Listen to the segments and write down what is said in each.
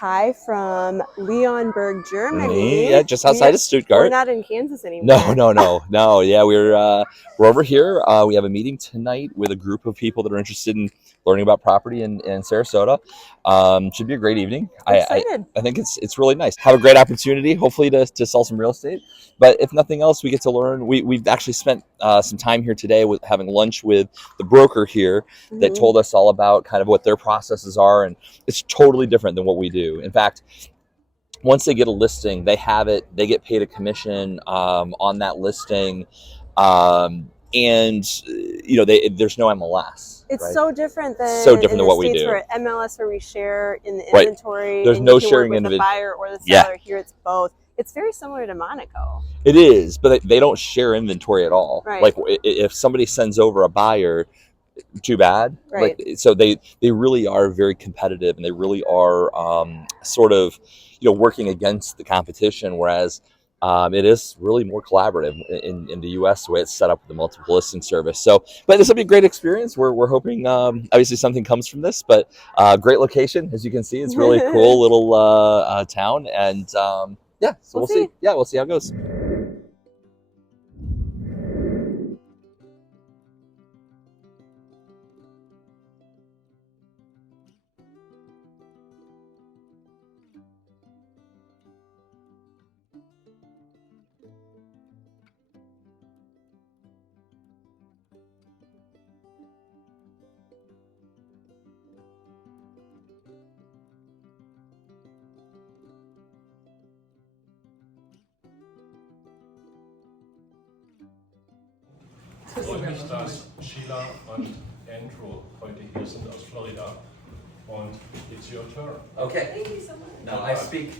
Hi from Leonberg, Germany. Yeah, just outside of Stuttgart. We're not in Kansas anymore. No. Yeah, we're over here. We have a meeting tonight with a group of people that are interested in learning about property in Sarasota. Should be a great evening. I think it's really nice. Have a great opportunity, hopefully, to sell some real estate. But if nothing else, we get to learn. We've actually spent some time here today with having lunch with the broker here that told us all about kind of what their processes are, and it's totally different than what we do. In fact, once they get a listing, they have it. They get paid a commission on that listing, and there's no MLS. It's right? so different than what we do. Where MLS, where we share in the Right. inventory. There's and no you can sharing work with the buyer or the seller. Here, it's both. It's very similar to Monaco. It is, but they don't share inventory at all. Right. Like if somebody sends over a buyer, too bad. Right. Like, so they really are very competitive, and they really are sort of working against the competition, whereas it is really more collaborative in the U.S. the way it's set up with the multiple listing service. So, but this will be a great experience. We're hoping obviously something comes from this, but great location, as you can see. It's really cool little town, and so we'll see. Yeah, we'll see how it goes. Freut mich, dass Sheila und Andrew heute hier sind aus Florida. Und it's your turn. Okay. Thank you so much. Now I speak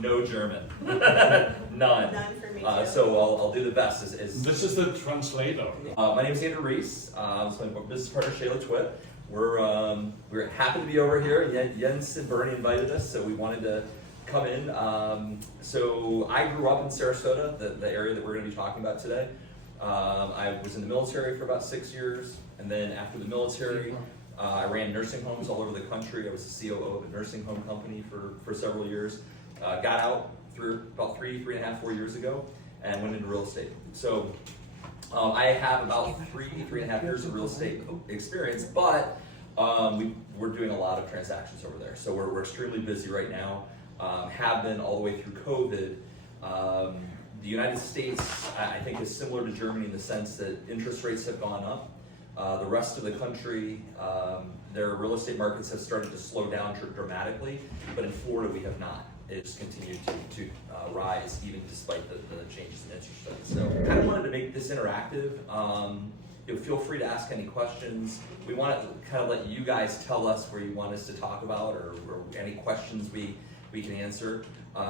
no German. None. None for me too. So I'll do the best. This is the translator. My name is Andrew Reese. So my business partner Shayla Twit. We're happy to be over here. Jens and Bernie invited us, so we wanted to come in. So I grew up in Sarasota, the area that we're going to be talking about today. I was in the military for about 6 years, and then after the military, I ran nursing homes all over the country. I was the COO of a nursing home company for several years. Got out through about 3.5, 4 years ago, and went into real estate. So I have about 3.5 years of real estate experience, but we're doing a lot of transactions over there. So we're extremely busy right now. Have been all the way through COVID. The United States, I think, is similar to Germany in the sense that interest rates have gone up. The rest of the country, their real estate markets have started to slow down dramatically, but in Florida we have not. It's continued to rise even despite the changes in interest rates. So kind of wanted to make this interactive. Feel free to ask any questions. We want to kind of let you guys tell us where you want us to talk about or any questions we can answer.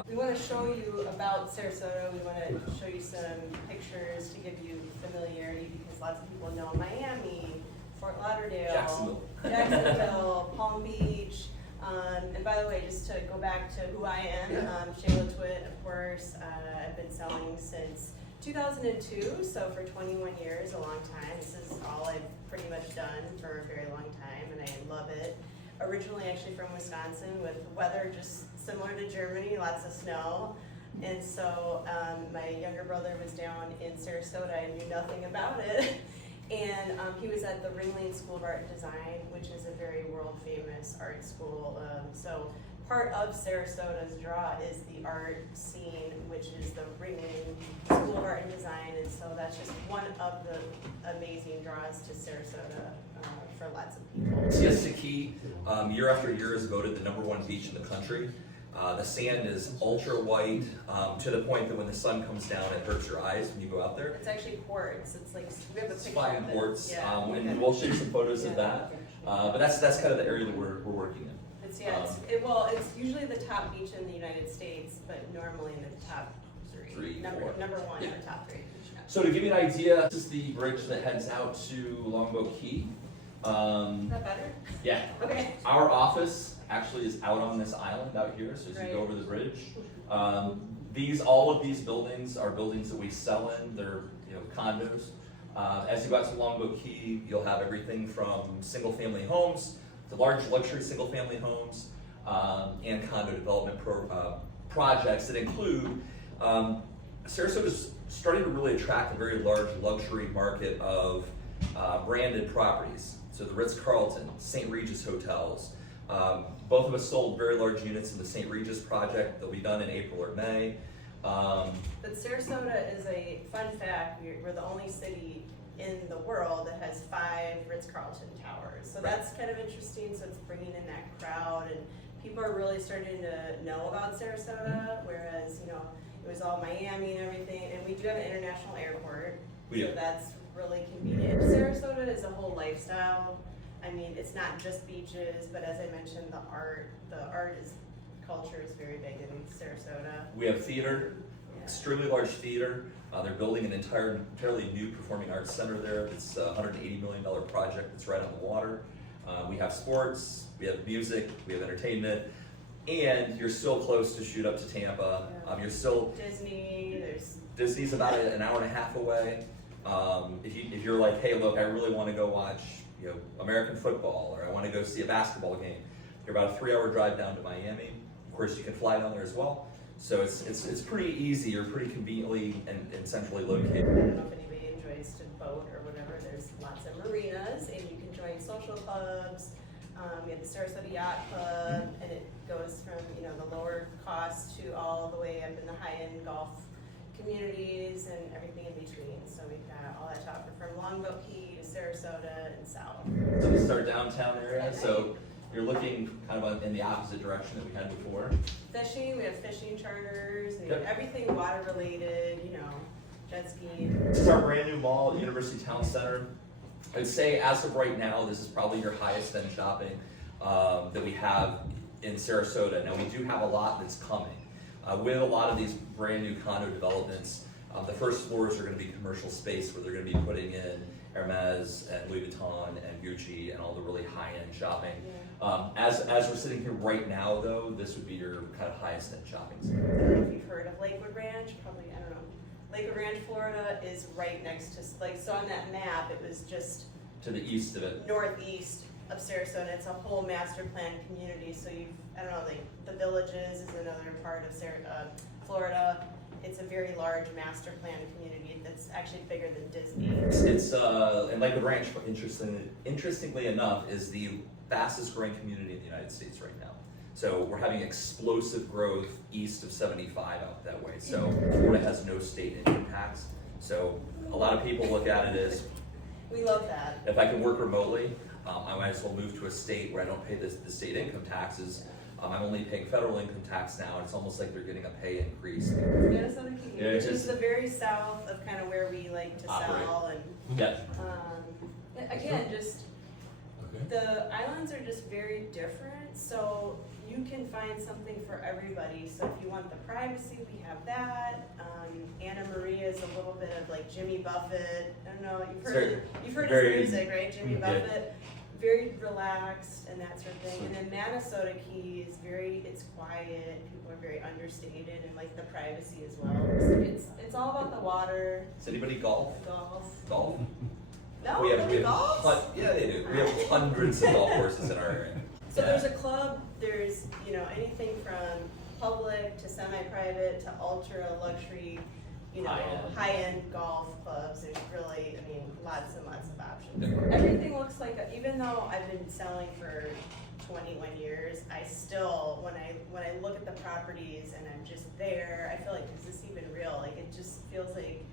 We want to show you about Sarasota. We want to show you some pictures to give you familiarity because lots of people know Miami, Fort Lauderdale, Jacksonville, Palm Beach. And by the way, just to go back to who I am, Shayla Twit, of course. I've been selling since 2002, so for 21 years, a long time. This is all I've pretty much done for a very long time, and I love it. Originally actually from Wisconsin with weather just similar to Germany, lots of snow. And so my younger brother was down in Sarasota. I knew nothing about it. And he was at the Ringling School of Art and Design, which is a very world famous art school. So part of Sarasota's draw is the art scene, which is the Ringling School of Art and Design. And so that's just one of the amazing draws to Sarasota for lots of people. Siesta Key, year after year, is voted the #1 beach in the country. The sand is ultra white to the point that when the sun comes down, it hurts your eyes when you go out there. It's actually quartz. It's like we have a picture fine of it. quartz, Yeah. and we'll show you some photos of that. But that's kind of the area that we're working in. It's usually the top beach in the United States, but normally in the top three. Number one in the top three. So to give you an idea, this is the bridge that heads out to Longboat Key. Is that better? Yeah. Okay. Our office actually is out on this island out here, so as you go over the bridge. All of these buildings are buildings that we sell in. They're condos. As you go out to Longboat Key, you'll have everything from single-family homes to large luxury single-family homes. and condo development projects that include, Sarasota's starting to really attract a very large luxury market of branded properties. So the Ritz-Carlton, St. Regis hotels. Both of us sold very large units in the St. Regis project. They'll be done in April or May. But Sarasota is a fun fact. We're the only city in the world that has 5 Ritz-Carlton towers. So that's kind of interesting. So it's bringing in that crowd, and people are really starting to know about Sarasota, whereas, you know, it was all Miami and everything. And we do have an international airport, so that's really convenient. Sarasota is a whole lifestyle. I mean, it's not just beaches, but as I mentioned, culture is very big in Sarasota. We have theater, extremely large theater. They're building an entirely new performing arts center there. It's a $180 million project that's right on the water. We have sports, we have music, we have entertainment, and you're still close to shoot up to Tampa. You're still Disney's about an hour and a half away. If you're like, hey, look, I really want to go watch, you know, American football, or I want to go see a basketball game, you're about a 3-hour drive down to Miami. Of course, you can fly down there as well. So it's pretty easy. You're pretty conveniently and centrally located. I don't know if anybody enjoys to boat or whatever. There's lots of marinas, and you can join social clubs. We have the Sarasota Yacht Club, and it goes from, you know, the lower cost to all the way up in the high-end golf communities and everything in between. So we've got all that to offer, from Longboat Key to Sarasota and south. So this is our downtown area. So you're looking kind of in the opposite direction that we had before. Fishing, we have fishing charters, we have everything water related, you know, jet skiing. This is our brand new mall, University Town Center. I'd say as of right now, this is probably your highest end shopping that we have in Sarasota. Now we do have a lot that's coming. With a lot of these brand new condo developments, the first floors are going to be commercial space where they're going to be putting in Hermes and Louis Vuitton and Gucci and all the really high-end shopping. As we're sitting here right now, though, this would be your kind of highest end shopping center. I don't know if you've heard of Lakewood Ranch, probably, I don't know. Lakewood Ranch, Florida is right next to, like, so on that map, it was just to the east of it. Northeast of Sarasota. It's a whole master plan community. So I don't know, like the Villages is another part of Florida. It's a very large master plan community that's actually bigger than Disney. And Lakewood Ranch, interestingly enough, is the fastest growing community in the United States right now. So we're having explosive growth east of 75 out that way. So Florida has no state income tax. So a lot of people look at it as, we love that. If I can work remotely, I might as well move to a state where I don't pay the state income taxes. I'm only paying federal income tax now, and it's almost like they're getting a pay increase. Minnesota Key, which is the very south of kind of where we like to sell, and again, just the islands are just very different. So you can find something for everybody. So if you want the privacy, we have that. Anna Maria is a little bit of like Jimmy Buffett. I don't know, you've heard his music, right? Jimmy Buffett. Very relaxed and that sort of thing. And then Manasota Key is it's quiet. People are very understated and like the privacy as well. So it's all about the water. Does anybody golf? Golf? No, we have golf? Yeah, they do. We have hundreds of golf courses in our area. So there's a club, there's, you know, anything from public to semi-private to ultra luxury, you know, high-end golf clubs. There's really, I mean, lots and lots of options. Everything looks like, even though I've been selling for 21 years, I still, when I look at the properties and I'm just there, I feel like, is this even real? Like, it just feels like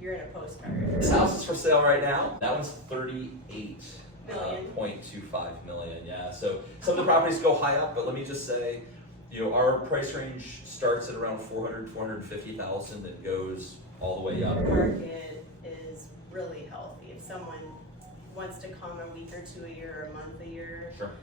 you're in a postcard. This house is for sale right now. That one's $38.25 million. Yeah. So some of the properties go high up, but let me just say, you know, our price range starts at around 450,000 and goes all the way up. The market is really healthy. If someone wants to come a week or two a year or a month a year, sure,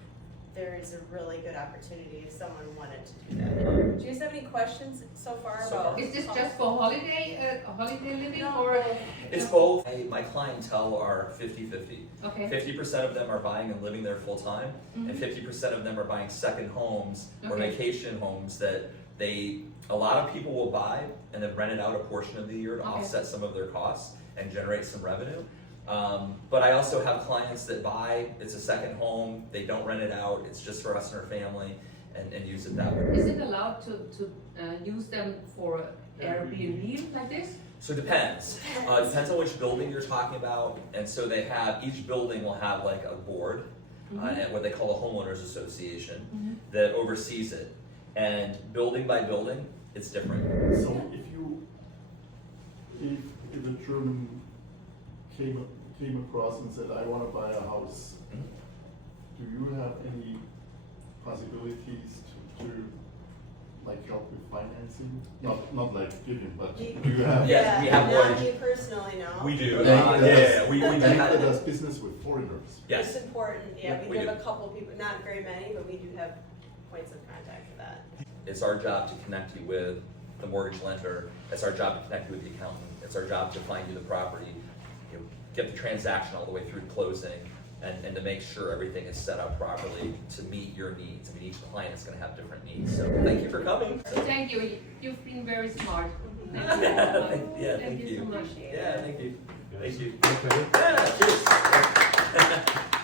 there is a really good opportunity if someone wanted to do that. Do you guys have any questions so far about? Is this just for holiday living, or? It's both. My clientele are 50-50. Okay. 50% of them are buying and living there full time, and 50% of them are buying second homes or vacation homes that a lot of people will buy and then rent it out a portion of the year to offset some of their costs and generate some revenue. But I also have clients that buy, it's a second home, they don't rent it out, it's just for us and our family, and use it that way. Is it allowed to use them for Airbnb like this? So it depends. Depends on which building you're talking about. And so they have, each building will have like a board, and what they call a homeowners association that oversees it. And building by building, it's different. So if a German came across and said, I want to buy a house, do you have any possibilities to like help with financing? Not like giving, but do you have? Yes, we have not mortgage. me personally, no. We do. We do bank that have. does business with foreigners. Yes. It's important, yeah, Yeah, we we have do. a couple people, not very many, but we do have points of contact for that. It's our job to connect you with the mortgage lender. It's our job to connect you with the accountant. It's our job to find you the property, get the transaction all the way through to closing, and to make sure everything is set up properly to meet your needs. I mean, each client is going to have different needs. So thank you for coming. Thank you. You've been very smart. Thank you. Yeah, Thank you so much. Yeah, thank you. Thank you. Okay. Yeah, cheers.